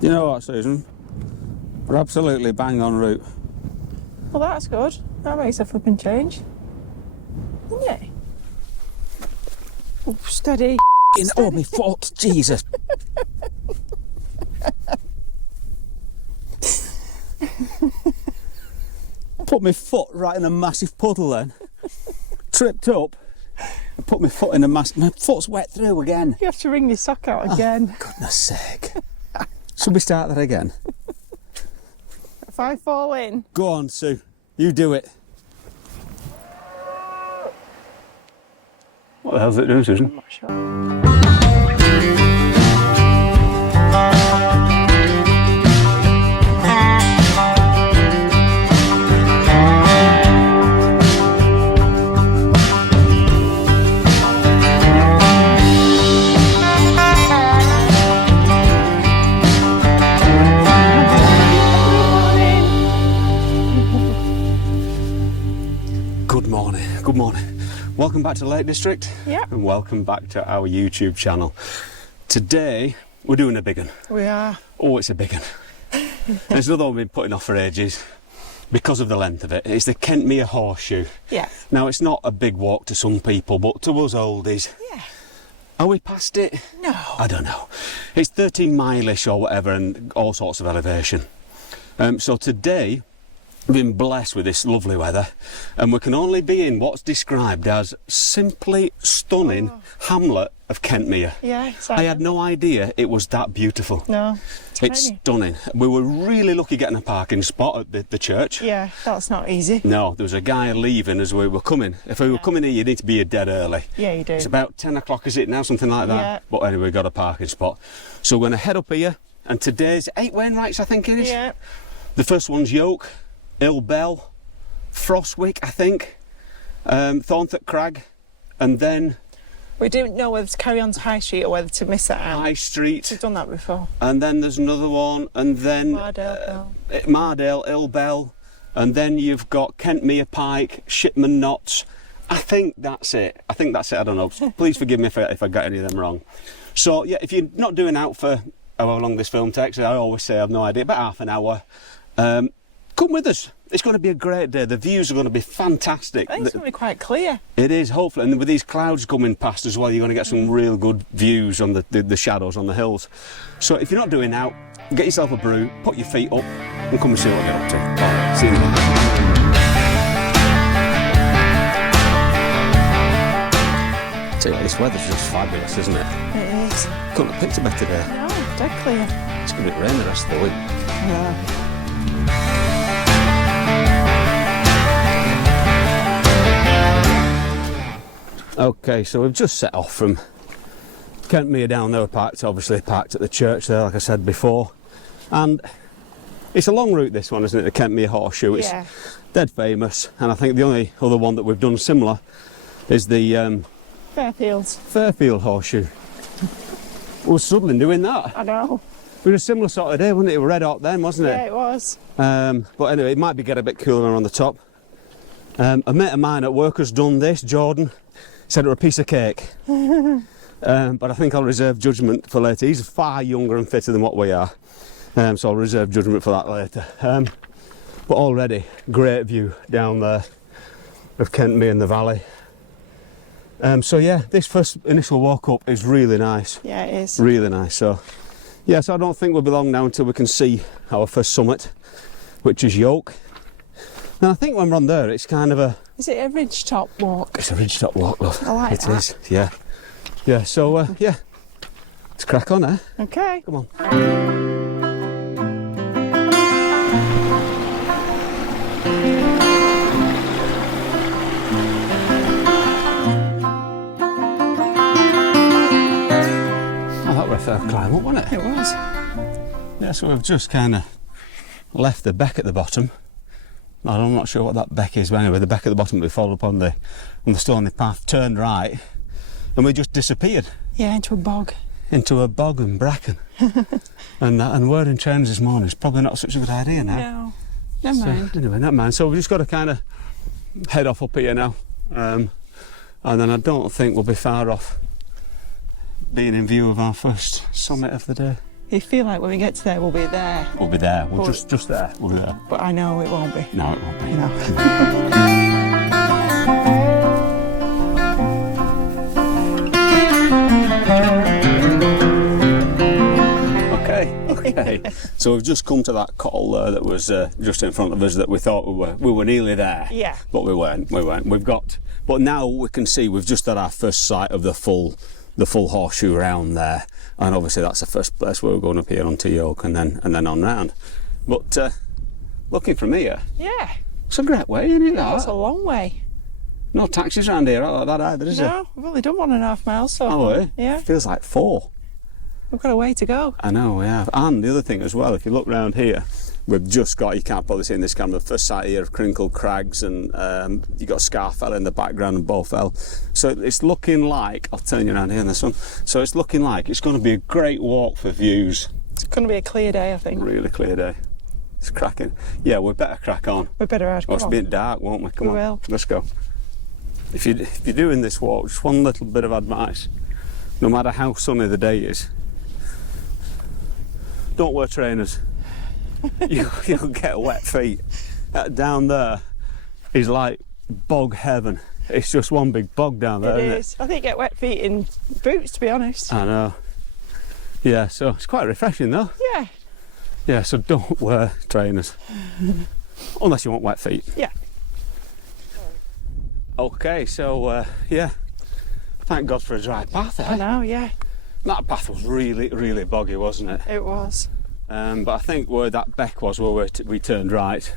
You know what, Susan? We're absolutely bang on route. Well, that's good. That makes a flipping change. Isn't it? Oh, steady. Oh, my foot, Jesus. Put my foot right in a massive puddle then. Tripped up and put my foot in a massive... My foot's wet through again. You have to wring your sock out again. Oh, goodness sake. Should we start that again? If I fall in... Go on, Sue. You do it. What the hell's it doing, Susan? I'm not sure. Good morning. Welcome back to Lake District. Yeah. And welcome back to our YouTube channel. Today we're doing a big one. We are. Oh, it's a big one. There's another one we've been putting off for ages because of the length of it. It's the Kentmere Horseshoe. Yeah. Now it's not a big walk to some people, but to us oldies. Yeah. Are we past it? No. I don't know. It's 13 mile-ish or whatever and all sorts of elevation. So today we've been blessed with this lovely weather and we can only be in what's described as simply stunning hamlet of Kentmere. Yeah, exactly. I had no idea it was that beautiful. No. It's stunning. We were really lucky getting a parking spot at the church. Yeah, that's not easy. No, there was a guy leaving as we were coming. If we were coming here, you need to be here dead early. Yeah, you do. It's about 10 o'clock, is it now? Something like that. Yeah. But anyway, we got a parking spot. So we're going to head up here, and today's 8 Wainwrights, I think it is. Yeah. The first one's Yoke, Bell, Froswick, I think, Thornthwaite Crag, and then... We didn't know whether to carry on to High Street or whether to miss that out. High Street. We've done that before. And then there's another one, and then... Mardale, Bell, and then you've got Kentmere Pike, Shipman Knotts. I think that's it. I don't know. Please forgive me if I got any of them wrong. So, yeah, if you're not doing out for however long this film takes, I always say I've no idea, about half an hour, come with us. It's going to be a great day. The views are going to be fantastic. I think it's going to be quite clear. It is, hopefully. And with these clouds coming past as well, you're going to get some real good views on the shadows on the hills. So if you're not doing out, get yourself a brew, put your feet up, and come and see what I get up to. All right, see you in a minute. Tell you what, this weather's just fabulous, isn't it? It is. Couldn't have picked a better day. No, dead clear. It's going to rain the rest of the week. Yeah. Okay, so we've just set off from Kentmere down there. We're obviously parked at the church there, like I said before. And it's a long route, this one, isn't it? The Kentmere Horseshoe. It's dead famous. And I think the only other one that we've done similar is the Fairfield Horseshoe. We were suddenly doing that. I know. It was a similar sort of day, wasn't it? It was red hot then, wasn't it? Yeah, it was. But anyway, it might be get a bit cooler on the top. A mate of mine at work has done this, Jordan. Said it was a piece of cake. But I think I'll reserve judgment for later. He's far younger and fitter than what we are. So I'll reserve judgment for that later. But already, great view down there of Kentmere in the valley. So yeah, this first initial walk up is really nice. Yeah, it is. Really nice. So yeah, so I don't think we'll be long now until we can see our first summit, which is Yoke. And I think when we're on there, it's kind of a... Is it a ridge top walk? It's a ridge top walk, love. I like that. It is, yeah. Yeah, so, yeah. Let's crack on, eh? Okay. Come on. Oh, that was a fair climb up, wasn't it? It was. Yeah, so we've just kind of left the beck at the bottom. I'm not sure what that beck is, but anyway, the beck at the bottom we followed up on the stony path, turned right, and we just disappeared. Yeah, into a bog. Into a bog and bracken. and word in trains this morning is probably not such a good idea now. No, never mind. Anyway, never mind. So we've just got to kind of head off up here now, and then I don't think we'll be far off being in view of our first summit of the day. You feel like when we get to there, we'll be there. We'll be there. We're just there. We'll be there. But I know it won't be. No, it won't be. No. Okay. So we've just come to that cottle there that was just in front of us that we thought we were nearly there. Yeah. But we weren't. But now we can see we've just had our first sight of the full horseshoe round there, and obviously that's the first place where we're going up here onto Yoke and then on round. But looking from here, Yeah. it's a great way, isn't it? That's a long way. No taxis around here like that either, is there? No, we've only done 1.5 miles so Oh, far. eh? Yeah. Feels like 4. We've got a way to go. I know we have. And the other thing as well, if you look round here, we've just got, you can't probably see in this camera, the first sight here of crinkled crags, and you've got Scarfell in the background and Bowfell. So it's looking like, I'll turn you around here in this one, so it's looking like it's going to be a great walk for views. It's going to be a clear day, I think. Really clear day. It's cracking. Yeah, we better crack on. We better add. It's a bit dark, won't we? Come on, will. Let's go. If you're doing this walk, just one little bit of advice. No matter how sunny the day is, don't wear trainers. You'll get wet feet. Down there is like bog heaven. It's just one big bog down there, isn't it? I think you get wet feet in boots, to be honest. I know. Yeah, so it's quite refreshing though. Yeah. Yeah, so don't wear trainers. Unless you want wet feet. Yeah. Okay, so yeah, thank God for a dry path, eh? I know, yeah. That path was really, really boggy, wasn't it? It was. But I think where that beck was, where we turned right,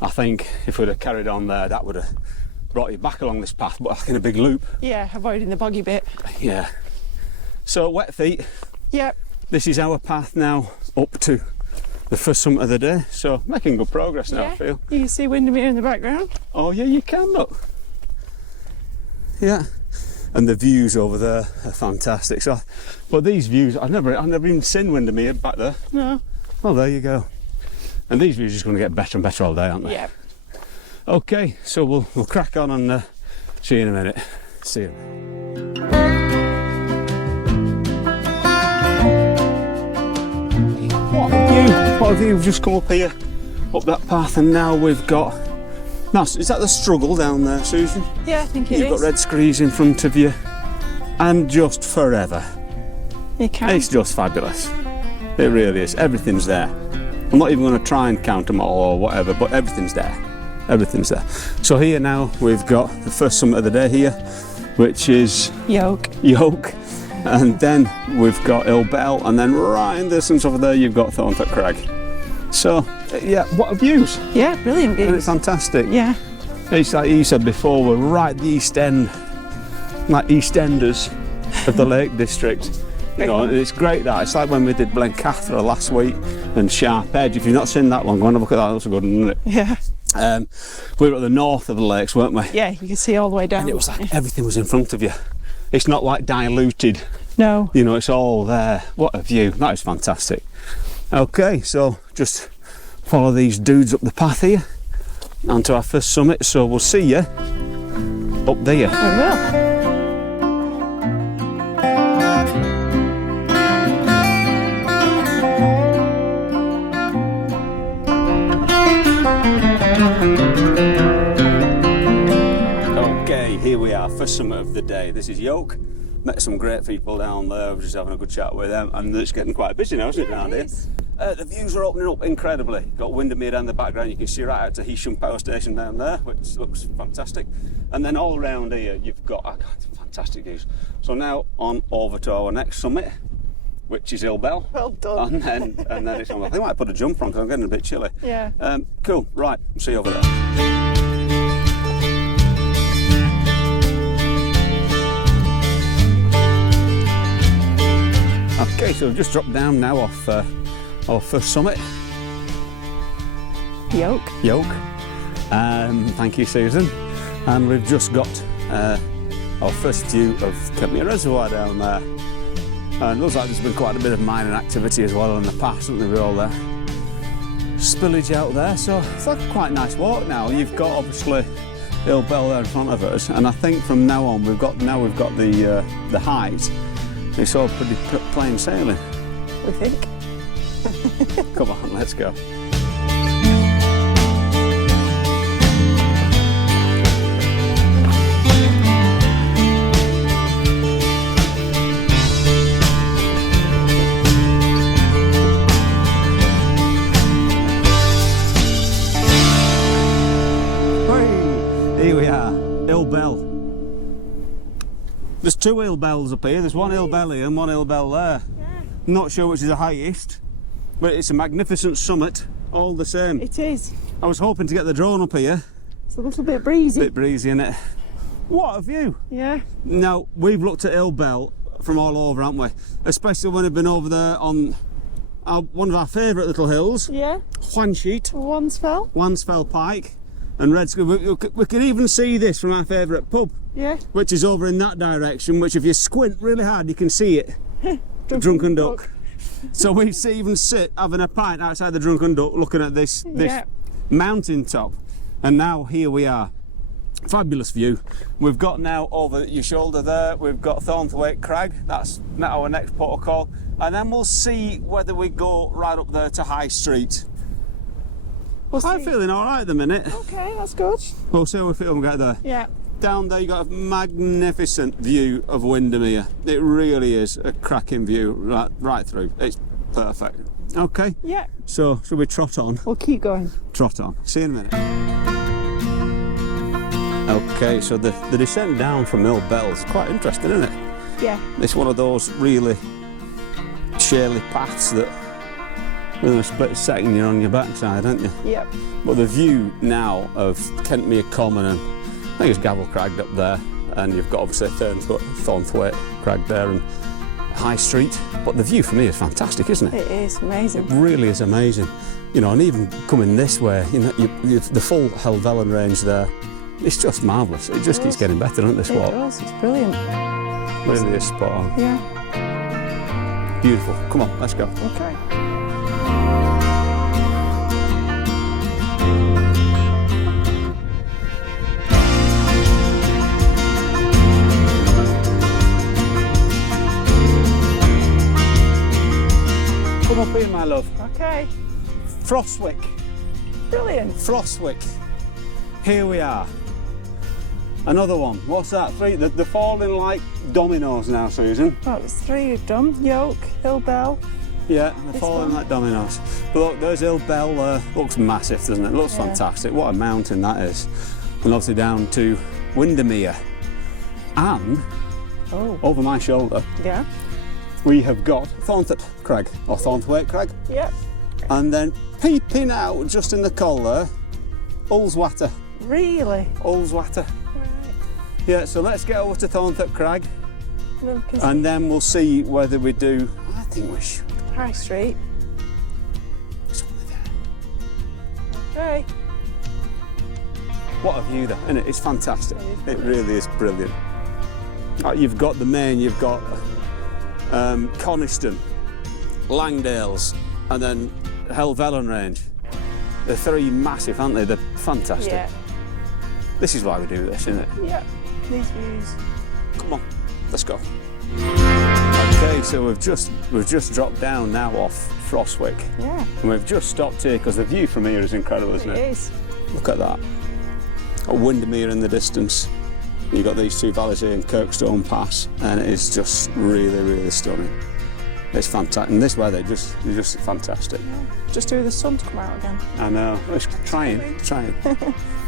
I think if we'd have carried on there, that would have brought you back along this path, but like in a big loop. Yeah, avoiding the boggy bit. Yeah. So wet feet. Yep. This is our path now up to the first summit of the day. So making good progress now, Yeah. I feel. You can see Windermere in the background. Oh yeah, you can look. Yeah. And the views over there are fantastic. So, but these views, I've never even seen Windermere back there. No. Well, there you go. And these views are just going to get better and better all day, aren't they? Yep. Okay, so we'll crack on and see you in a minute. See you. What a view! We've just come up here, up that path, and now we've got. Is that the struggle down there, Susan? Yeah, I think it is. You've got red screes in front of you, and just forever. You can. It's just fabulous. It really is. Everything's there. I'm not even going to try and count them all or whatever, but everything's there. Everything's there. So here now we've got the first summit of the day here, which is Yoke. and then we've got Ilbell, and then right in the distance over there you've got Thornthwaite Crag. So yeah, what a views! Yeah, brilliant views. Isn't it fantastic? Yeah. It's like you said before, we're right at the east end, like EastEnders of the Lake District. You know, it's great that. It's like when we did Blencathra last week and Sharp Edge. If you've not seen that one, go and have a look at that. That's a good one, isn't it? Yeah. We were at the north of the lakes, weren't we? Yeah, you can see all the way down. And it was like everything was in front of you. It's not like diluted. No. You know, it's all there. What a view. That is fantastic. Okay, so just follow these dudes up the path here onto our first summit. So we'll see you up there. I will. Here we are, first summit of the day. This is Yoke. Met some great people down there. We're just having a good chat with them, and it's getting quite busy now, isn't it, down here? The views are opening up incredibly. Got Windermere down the background. You can see right out to Heysham Power Station down there, which looks fantastic. And then all around here, you've got fantastic views. So now on over to our next summit, which is Ilbell. Well done. And then it's on. I think I might put a jumper on because I'm getting a bit chilly. Yeah. Cool. Right. See you over there. Okay, so we've just dropped down now off our first summit. Yoke. Thank you, Susan. And we've just got our first view of Kentmere Reservoir down there. And it looks like there's been quite a bit of mining activity as well in the past, hasn't there, with all the spillage out there. So it's like a quite nice walk now. You've got obviously Ilbell there in front of us, and I think from now on we've got the height. It's all pretty plain sailing. We think. Come on, let's go. Here we are, Hill Bell. There's two hill bells up here. There's one hill bell here and one hill bell there. Yeah. Not sure which is the highest, but it's a magnificent summit all the same. It is. I was hoping to get the drone up here. It's a little bit breezy. Bit breezy, innit? What a view! Yeah. Now, we've looked at Hill Bell from all over, haven't we? Especially when we've been over there on one of our favourite little hills, Yeah. Wansheet, Wansfell. Pike, and we can even see this from our favourite pub, Yeah. which is over in that direction, which if you squint really hard you can see it. Drunken Duck. So we even sit having a pint outside the Drunken Duck looking at this Yeah. mountain top. And now here we are. Fabulous view. We've got now over your shoulder there, we've got Thornthwaite Crag. That's our next port of call. And then we'll see whether we go right up there to High Street. I'm feeling alright at the minute. Okay, that's good. We'll see how we feel when we get there. Yeah. Down there you got a magnificent view of Windermere. It really is a cracking view right through. It's perfect. Okay. Yeah. So should we trot on? We'll keep going. Trot on. See you in a minute. Okay, so the descent down from Hill Bell is quite interesting, isn't it? Yeah. It's one of those really shaly paths that within a split second you're on your backside, aren't you? Yep. But the view now of Kentmere Common and I think it's Gavel Crag up there, and you've got obviously Thornthwaite Crag there and High Street. But the view from here is fantastic, isn't it? It is amazing. It really is amazing. You know, and even coming this way, you know, the full Helvellyn range there, it's just marvellous. It just keeps getting better, doesn't it, this walk? It does, it's brilliant. Really is spot on. Yeah. Beautiful. Come on, let's go. Okay. Come up here, my love. Okay. Froswick. Brilliant. Froswick. Here we are. Another one. What's that? Three. They're falling like dominoes now, Susan. Oh, there's three we've done. Yoke, Hill Bell. Yeah, they're falling like dominoes. But look, there's Hill Bell there. Looks massive, doesn't it? Looks fantastic. What a mountain that is. And obviously down to Windermere. And over my shoulder, Yeah. we have got Thornthwaite Crag, or Thornthwaite Crag. Yep. And then peeping out just in the col there, Haweswater. Really? Haweswater. Right. Yeah, so let's get over to Thornthwaite Crag Look, and then we'll see whether we do. I think we should. High Street. It's only there. Okay. What a view there, isn't it? It's fantastic. It really is brilliant. You've got the main, you've got Coniston, Langdales, and then Helvellyn range. They're three massive, aren't they? They're fantastic. Yeah. This is why we do this, isn't it? Yep. These views. Come on, let's go. Okay, so we've just dropped down now off Froswick. Yeah. And we've just stopped here because the view from here is incredible, isn't it? It is. Look at that. Got Windermere in the distance. You've got these two valleys here in Kirkstone Pass, and it is just really, really stunning. It's fantastic. And this weather, just fantastic. Yeah. Just do the sun to come out again. I know. Let's trying.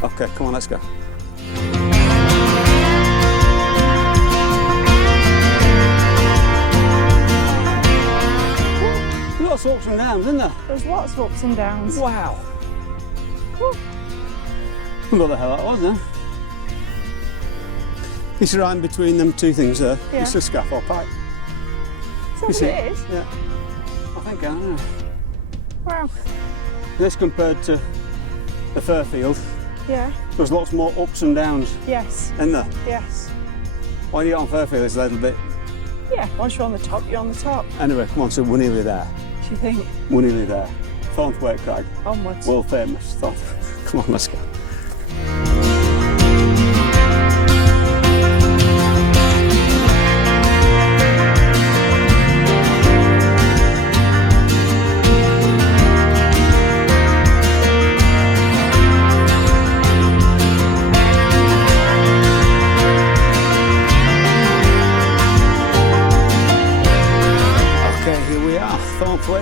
Okay, come on, let's go. Lots of ups and downs, isn't there? There's lots of ups and downs. Wow. Woo. What the hell that was, then? It's right in between them two things there. Yeah. It's a scaffold pipe. Is that what it is? Yeah. I think I know. Wow. This compared to the Fairfield, Yeah. there's lots more ups and downs Yes. in there. Yes. When you get on Fairfield, it's a little bit. Yeah. Once you're on the top, you're on the top. Anyway, come on, so we're nearly there. What do you think? We're nearly there. Thornthwaite Crag, Onwards. world famous. Come on, let's go.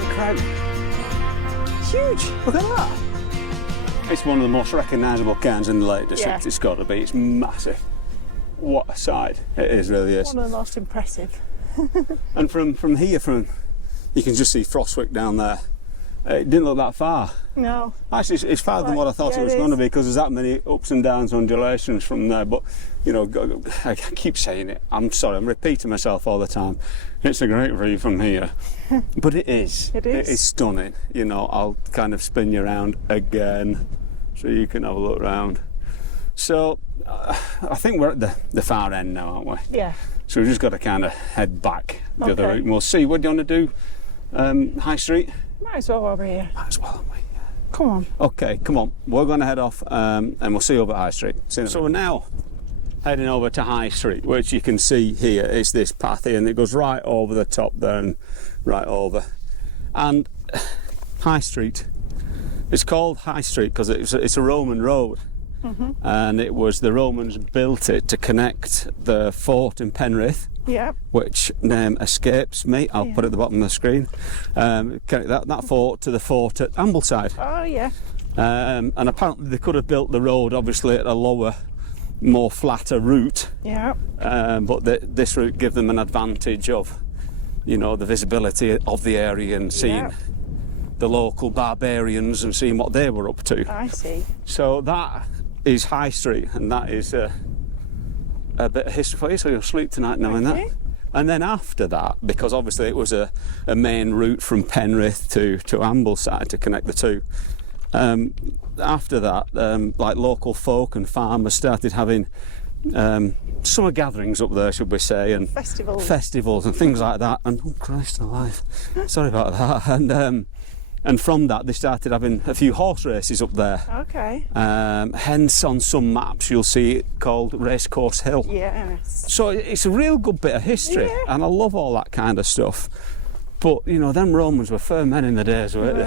Crag. Huge. Look at that. It's one of the most recognisable cairns in the Lake District. Yeah. It's got to be. It's massive. What a sight. It is, really is. One of the most impressive. And from here, you can just see Froswick down there. It didn't look that far. No. Actually, it's farther than what I thought Yeah, it was it going to is. be, because there's that many ups and downs, undulations from there. But, you know, I keep saying it. I'm sorry, I'm repeating myself all the time. It's a great view from here. But it is. It is. It is stunning. You know, I'll kind of spin you around again so you can have a look round. So, I think we're at the far end now, aren't we? Yeah. So we've just got to kind of head back the other Okay. route. And we'll see. What do you want to do? High Street? Might as well over here. Might as well, haven't we? Come on. Okay, come on. We're going to head off and we'll see you over at High Street. So we're now heading over to High Street, which you can see here. It's this path here, and it goes right over the top there and right over. And High Street, it's called High Street because it's a Roman road. And it was the Romans built it to connect the fort in Penrith, Yeah. which name escapes me. I'll put it at the bottom of the screen. Connect that fort to the fort at Ambleside. Oh, yeah. And apparently they could have built the road obviously at a lower, more flatter route, Yeah. but this route gave them an advantage of, you know, the visibility of the area and seeing Yeah. the local barbarians and seeing what they were up to. I see. So that is High Street, and that is a bit of history for you, so you'll sleep tonight knowing Okay. that. And then after that, because obviously it was a main route from Penrith to Ambleside to connect the two, after that, like local folk and farmers started having summer gatherings up there, should we say, and Festivals. and things like that. And oh Christ alive, sorry about that. And from that they started having a few horse races up there. Okay. Hence on some maps you'll see it called Racecourse Hill. Yes. So it's a real good bit of history, Yeah. and I love all that kind of stuff. But you know, them Romans were firm men in the days, weren't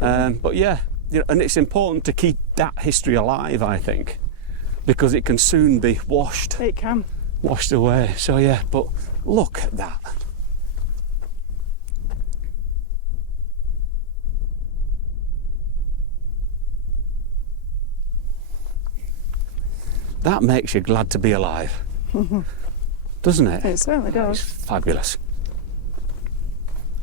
they? But yeah, you know, and it's important to keep that history alive, I think, because it can soon be washed It can. away. So yeah, but look at that. That makes you glad to be alive, doesn't it? It certainly It's does. fabulous.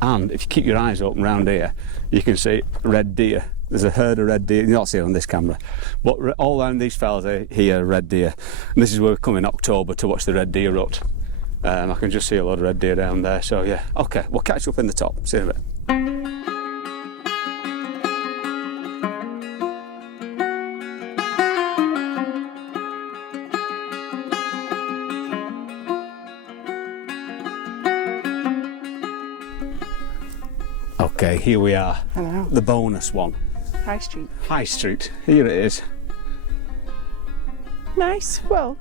And if you keep your eyes open round here, you can see red deer. There's a herd of red deer. You're not seeing it on this camera, but all around these fells here are red deer. And this is where we come in October to watch the red deer rut. I can just see a lot of red deer down there. So yeah, okay, we'll catch you up in the top. See you in a bit. Okay, here we are. I know. The bonus one. High Street. High Street. Here it is. Nice. Well,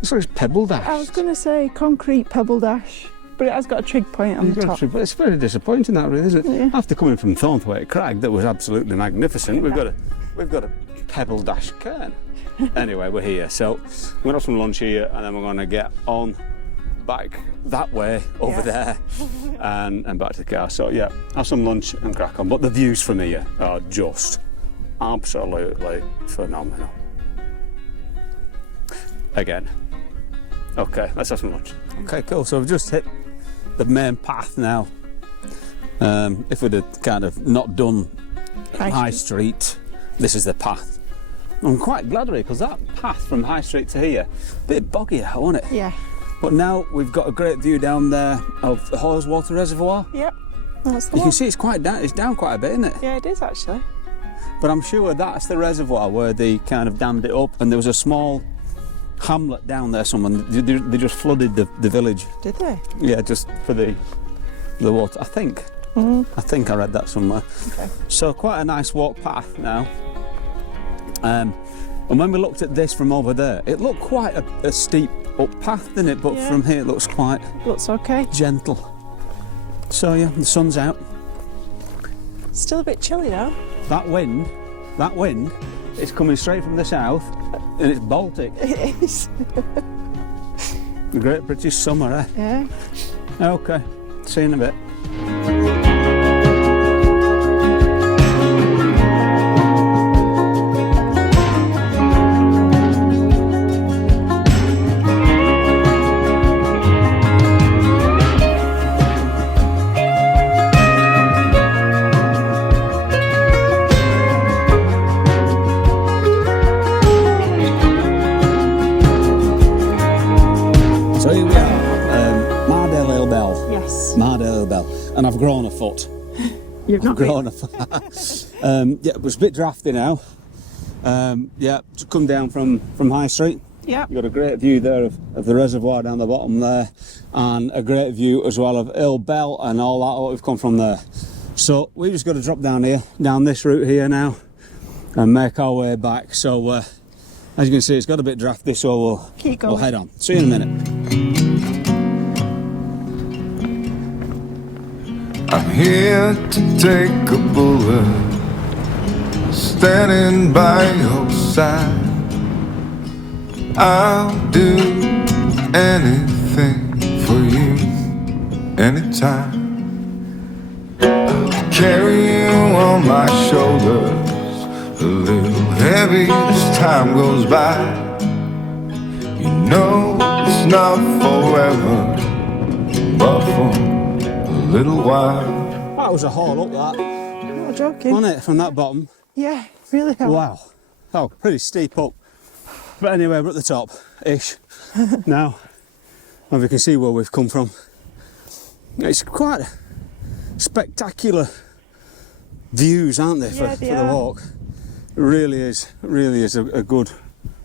It's like pebble dash. I was going to say concrete pebble dash, but it has got a trig point on the top. But it's very disappointing, that really, isn't it? Yeah. After coming from Thornthwaite Crag, that was absolutely magnificent. We've got a pebble dash cairn. Anyway, we're here, so we're gonna have some lunch here, and then we're gonna get on back that way over there, and back to the car. So yeah, have some lunch and crack on. But the views from here are just absolutely phenomenal. Again. Okay, let's have some lunch. Okay, cool. So we've just hit the main path now. If we'd have kind of not done High Street, this is the path. I'm quite glad of it, because that path from High Street to here, a bit boggy, wasn't it? Yeah. But now we've got a great view down there of the Haweswater reservoir. Yep. That's the You one. can see it's quite down. It's down quite a bit, isn't it? Yeah, it is actually. But I'm sure that's the reservoir where they kind of dammed it up, and there was a small hamlet down there somewhere. They just flooded the village. Did they? Yeah, just for the water. I think. I think I read that somewhere. Okay. So quite a nice walk path now. And when we looked at this from over there, it looked quite a steep up path, didn't it? But Yeah. from here it looks quite Looks okay. gentle. So yeah, the sun's out. Still a bit chilly though. That wind, is coming straight from the south, and it's Baltic. It is. The Great British Summer, eh? Yeah. Okay, see you in a bit. grown a foot. You've not Grown a foot. Yeah, it was a bit drafty now. Yeah, just come down from High Street. Yeah. You've got a great view there of the reservoir down the bottom there, and a great view as well of Ill Bell and all that, what we've come from there. So we just got to drop down here, down this route here now, and make our way back. So as you can see, it's got a bit drafty, so we'll head on. See you in a minute. I'm here to take a bullet, standing by your side. I'll do anything for you, anytime. I'll carry you on my shoulders, a little heavy as time goes by. You know it's not forever, but for a little while. That was a haul up, that. I'm not joking. Wasn't it, from that bottom? Yeah, really. Wow. Oh, pretty steep up. But anyway, we're at the top-ish now. And we can see where we've come from. It's quite spectacular views, aren't they, for the walk? It really is a good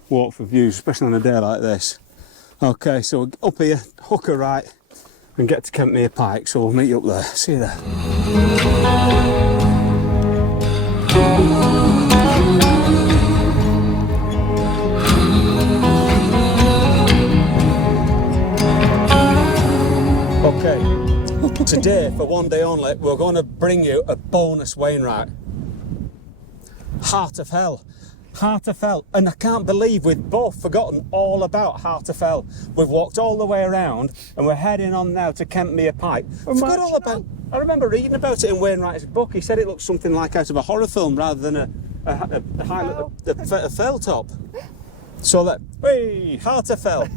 walk for views, especially on a day like this. Okay, so up here, hook a right and get to Kentmere Pike, so we'll meet you up there. See you there. Okay, today, for one day only, we're going to bring you a bonus Wainwright. Harter Fell. Harter Fell. And I can't believe we've both forgotten all about Harter Fell. We've walked all the way around and we're heading on now to Kentmere Pike. Forgot all about. I remember reading about it in Wainwright's book. He said it looked something like out of a horror film rather than a fell top. So that, hey, Harter Fell.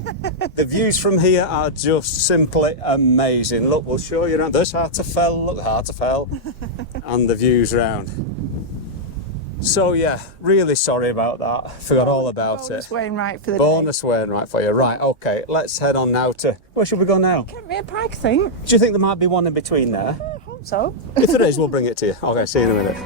The views from here are just simply amazing. Look, we'll show you around. There's Harter Fell, look, Harter Fell, and the views round. So yeah, really sorry about that. Forgot all about it. Bonus Wainwright for the Bonus Wainwright for you. Right, okay, let's head on now to, where should we go now? Kentmere Pike, I think. Do you think there might be one in between there? I hope so. If there is, we'll bring it to you. Okay, see you in a minute.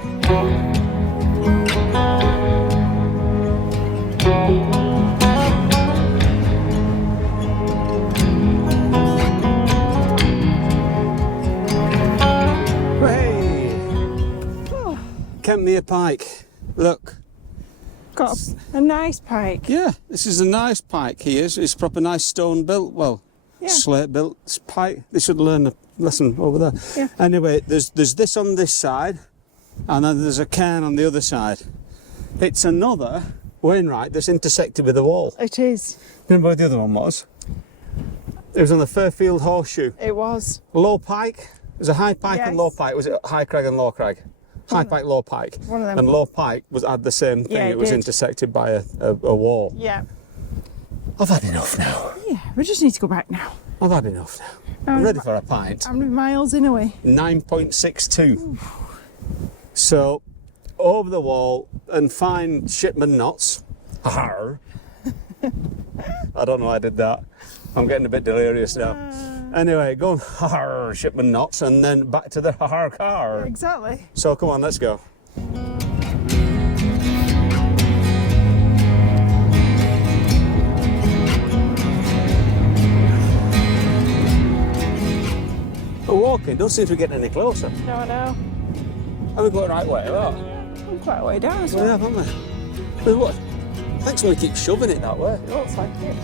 Kentmere Pike, look. Got a nice pike. Yeah, this is a nice pike here. It's proper nice stone built, well, slate built. It's pike. They should learn a lesson over there. Yeah. Anyway, there's this on this side, and then there's a cairn on the other side. It's another Wainwright that's intersected with a wall. It is. Remember where the other one was? It was on the Fairfield Horseshoe. It was. Low Pike. There's a high pike and Yes. low pike. Was it high crag and low crag? High Pike, Low Pike. One of them. And Low Pike had the same thing. Yeah, it was did. intersected by a wall. Yeah. I've had enough now. Yeah, we just need to go back now. I've had enough now. I'm ready for a pint. How many miles in a way? 9.62. So, over the wall and find Shipman Knotts. Harter. I don't know why I did that. I'm getting a bit delirious now. Anyway, go and Shipman Knotts and then back to the car. Exactly. So come on, let's go. We're walking, don't seem to be getting any closer. No, I know. Have we got the right way? I'm quite a way down as We well. have, haven't we? But what? Thanks when we keep shoving it that way. It looks like it.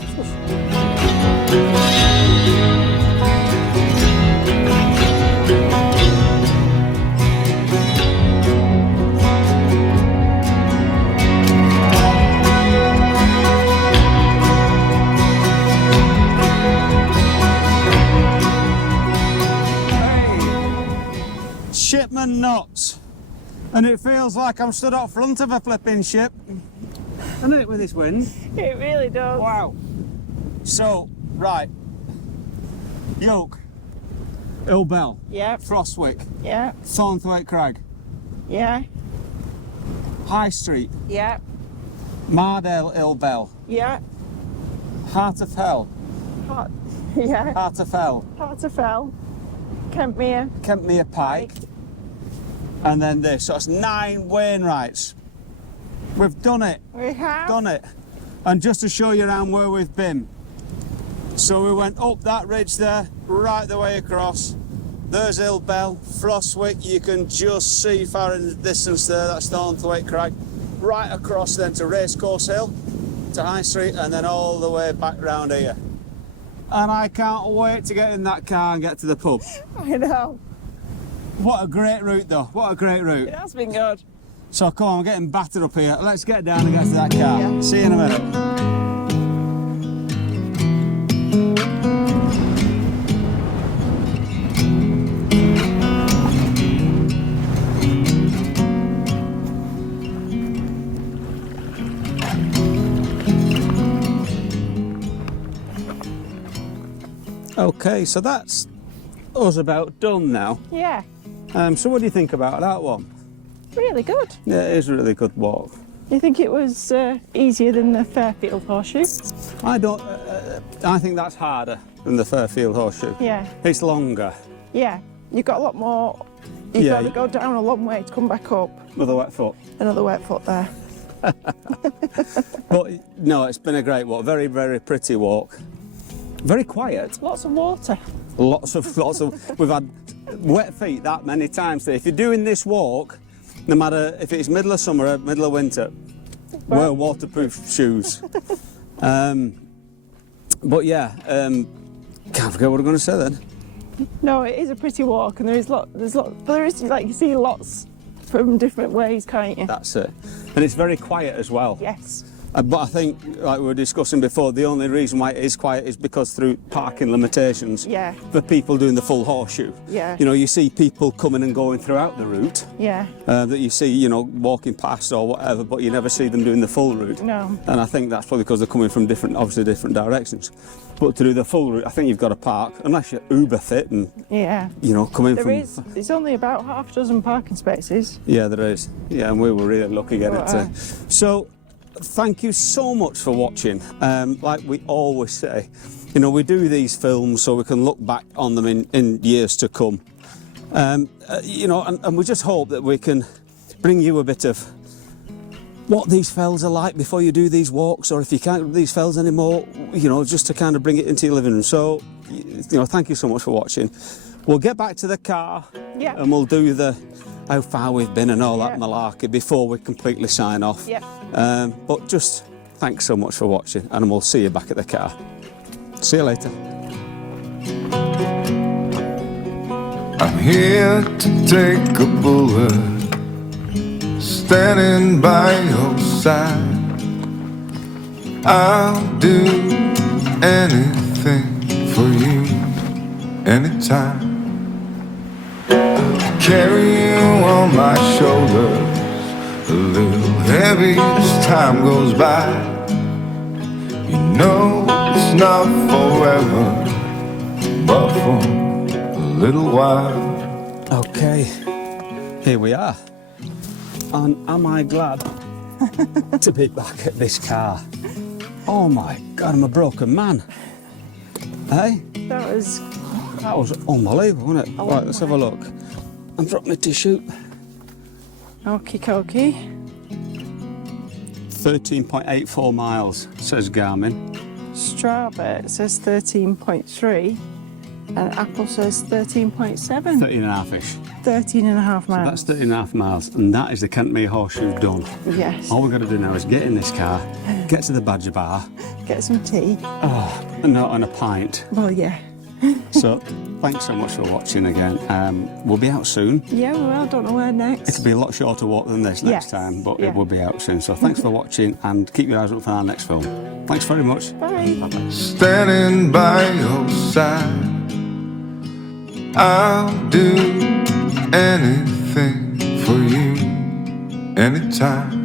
Shipman Knotts. And it feels like I'm stood up front of a flipping ship. Isn't it, with this wind? It really does. Wow. So, right. Yoke. Ill Bell. Yeah. Froswick. Yeah. Thornthwaite Crag. Yeah. High Street. Yeah. Mardale, Ill Bell. Yeah. Harter Fell. Yeah. Harter Fell. Harter Fell. Kentmere Pike. And then this. So that's 9 Wainwrights. We've done it. We have. Done it. And just to show you around where we've been. So we went up that ridge there, right the way across. There's Hillbell, Froswick, you can just see far in the distance there, that's Thornthwaite Crag. Right across then to Racecourse Hill, to High Street, and then all the way back round here. And I can't wait to get in that car and get to the pub. I know. What a great route though, what a great route. It has been good. So come on, we're getting battered up here. Let's get down and get to that car. Yeah. See you in a minute. Okay, so that's us about done now. Yeah. So what do you think about that one? Really good. Yeah, it is a really good walk. You think it was easier than the Fairfield Horseshoe? I don't. I think that's harder than the Fairfield Horseshoe. Yeah. It's longer. Yeah. You've got a lot more. You've got to go down a long way to come back up. With a wet foot. Another wet foot there. But no, it's been a great walk. Very, very pretty walk. Very quiet. Lots of water. Lots of. We've had wet feet that many times today. If you're doing this walk, no matter if it's middle of summer or middle of winter, wear waterproof shoes. But yeah, can't forget what I'm going to say then. No, it is a pretty walk, and there is like you see lots from different ways, can't you? That's it, and it's very quiet as well. Yes. But I think, like we were discussing before, the only reason why it is quiet is because through parking limitations. Yeah. For people doing the full horseshoe. Yeah. You know, you see people coming and going throughout the route. Yeah. That you see, you know, walking past or whatever, but you never see them doing the full route. No. And I think that's probably because they're coming from obviously different directions. But to do the full route, I think you've got to park, unless you're uber fit and, Yeah. you know, coming There from... is. It's only about half a dozen parking spaces. Yeah, there is. Yeah, and we were really lucky getting it. So, thank you so much for watching. Like we always say, you know, we do these films so we can look back on them in years to come. You know, and we just hope that we can bring you a bit of what these fells are like before you do these walks, or if you can't do these fells anymore, you know, just to kind of bring it into your living room. So, you know, thank you so much for watching. We'll get back to the car, Yeah. and we'll do the how far we've been and all that malarkey before we completely sign off. Yeah. But just thanks so much for watching, and we'll see you back at the car. See you later. I'm here to take a bullet, standing by your side. I'll do anything for you, anytime. Carry you on my shoulders, a little heavy as time goes by. You know it's not forever, but for a little while. Okay, here we are. And am I glad to be back at this car? Oh my God, I'm a broken man. Hey? That was unbelievable, wasn't it? Right, let's have a look. I've dropped my tissue. okie dokie. 13.84 miles, says Garmin. Strava, it says 13.3, and Apple says 13.7. 13 and a half-ish. 13 and a half miles. That's 13 and a half miles, and that is the Kentmere Horseshoe done. Yes. All we've got to do now is get in this car, get to the Badger Bar, Get some tea. and a pint. Well, yeah. So, thanks so much for watching again. We'll be out soon. Yeah, well, I don't know where next. It'll be a lot shorter walk than this next Yes. time, but Yeah. it will be out soon. So thanks for watching, and keep your eyes up for our next film. Thanks very much. Bye. Standing by your side, I'll do anything for you, anytime.